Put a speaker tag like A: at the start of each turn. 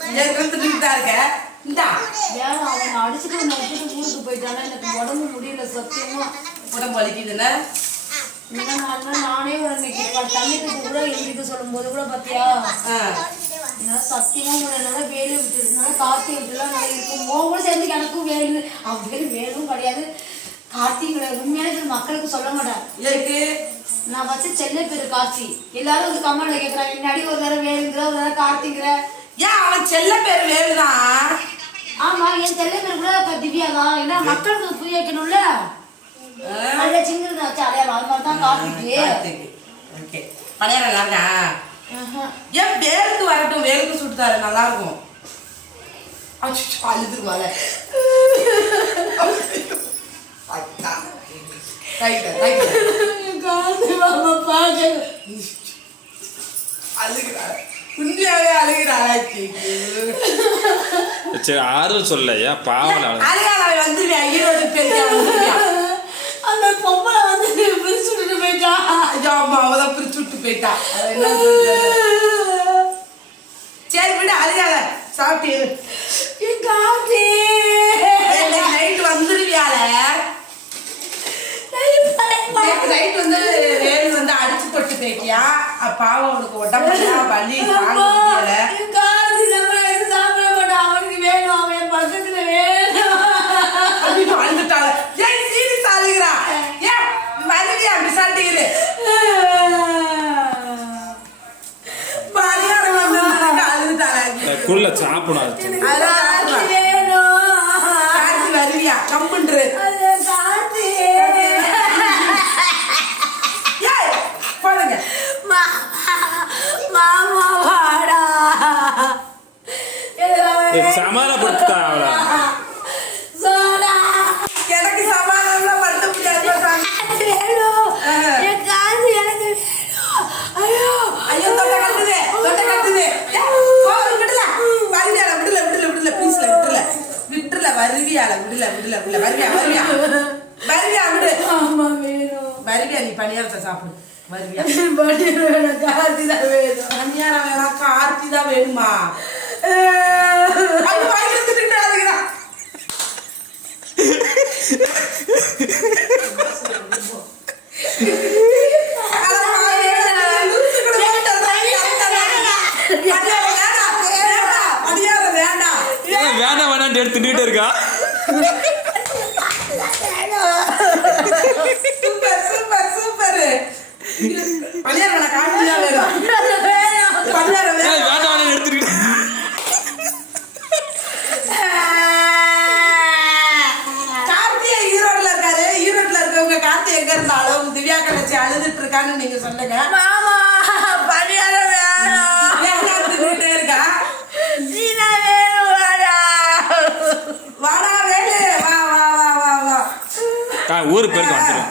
A: அவனை அடிச்சுட்டு உன்னை விட்டுட்டு ஊருக்கு போயிட்டானா? எனக்கு உடம்பு முடியல சத்தியமா.
B: உடம்பு வலிக்குதுல்ல?
A: நான் நானே இன்னைக்கு. தண்ணிக்கு கூட எழுதிக்க சொல்லும் போது கூட பாத்தியா. என்னால சத்தியமா என்னால வேலு விட்டு என்னால கார்த்தி விட்டுலாம் நல்லா இருக்கும் உன் கூட சேர்ந்து எனக்கும் வேலு அவன் பேர் வேலும் கிடையாது. கார்த்தி கிடையாது உண்மையான மக்களுக்கு சொல்ல மாட்டேன்
B: எதுக்கு?
A: நான் வச்ச செல்ல பேர் கார்த்தி. எல்லாரும் வந்து கமெண்ட்ல கேக்குறாங்க. முன்னாடி ஒரு தடவை வேலுங்கிற ஒரு தடவை கார்த்திங்கிற?
B: ஏன் அவன் செல்ல பேர் வேலுதான்
A: ஆமா என் செல்ல பேர் கூட திவ்யா தான் ஏன்னா மக்களுக்கு புரிய வைக்கணும்ல. அதுல சின்னது வச்சு அடையாளம். அது மாதிரி தான் கார்த்திக்கு
B: ஓகே. பழைய நல்லா இருக்கா. ஏன் வேலுக்கு வரட்டும்? வேலுக்கு சுட்டுத்தாரு நல்லா இருக்கும் அச்சோ, அழுதுருவாள ரைட்டு ரைட்டு
A: கார்த்தி மாமா பாக்க
B: அழுகிறாள் உண்மையாவே அழுகிறாள்
C: சரி ஆறுதல் சொல்ல ஏன் பாவம்.
B: அழுகாத வந்துருவியா? ஈரோடு பெரிய
A: அந்த பொம்பளை வந்து பிரிச்சு விட்டுட்டு போயிட்டா?
B: அம்மா அவதான் பிரிச்சு விட்டு போயிட்டா? சரி விடு அழுகாத. சாப்பிட்டு இரு.
A: என்
B: இன்னைக்கு நைட்டு வந்துருவியால? நைட் வந்து வேலு வந்து அடிச்சு போட்டு போயிட்டியா? பாவம் அவனுக்கு உடம்புலாம் வலி
C: குள்ள சாப்பிடும்
B: வருவியா கம்புன்று
C: சமாதானப்படுத்தா அவளை
B: வருவியா? வருவியா விடு.
A: ஆமா வேணும்.
B: வருவியா நீ பணியாரத்தை சாப்பிடு. வருவியா?
A: பட்டி வேணும் காசு தான் வேணும்.
B: பணியாரம் வேணாம் கார்த்தி தான் வேணுமா? அது வயிறு திட்டு அழுகிறான் அட பாவி, லூசு கூட போயிட்டு பணியாரம் வேண்டாம், வேண்டாம், பணியாரம் வேண்டாம்.
C: ஏன் வேண்டாம் வேணாம்னு எடுத்து தின்னுட்டே இருக்கா
B: சூப்பர், சூப்பர், சூப்பர். பணியாரம் வேணாம், கார்த்தி தான் வேணும். பணியாரம்
C: ஏய்,
B: வேண்டாம்.
C: வேண்டாம் வேணாம்னு எடுத்துக்கிட்டு
B: கார்த்தியா ஈரோட்ல இருக்காரு ஈரோட்ல இருக்கவங்க கார்த்தி எங்க இருந்தாலும் திவ்யா கடைச்சி அழுதுட்டு இருக்கான்னு நீங்க சொல்லுங்க.
A: மாமா பணியாரம் வேணும்.
B: இருக்கா?
A: சீனா வேணும் வாடா.
B: வாடா வேலு. வா வா வா வா வா.
C: ஊருக்கு போயிருக்க வந்துடும்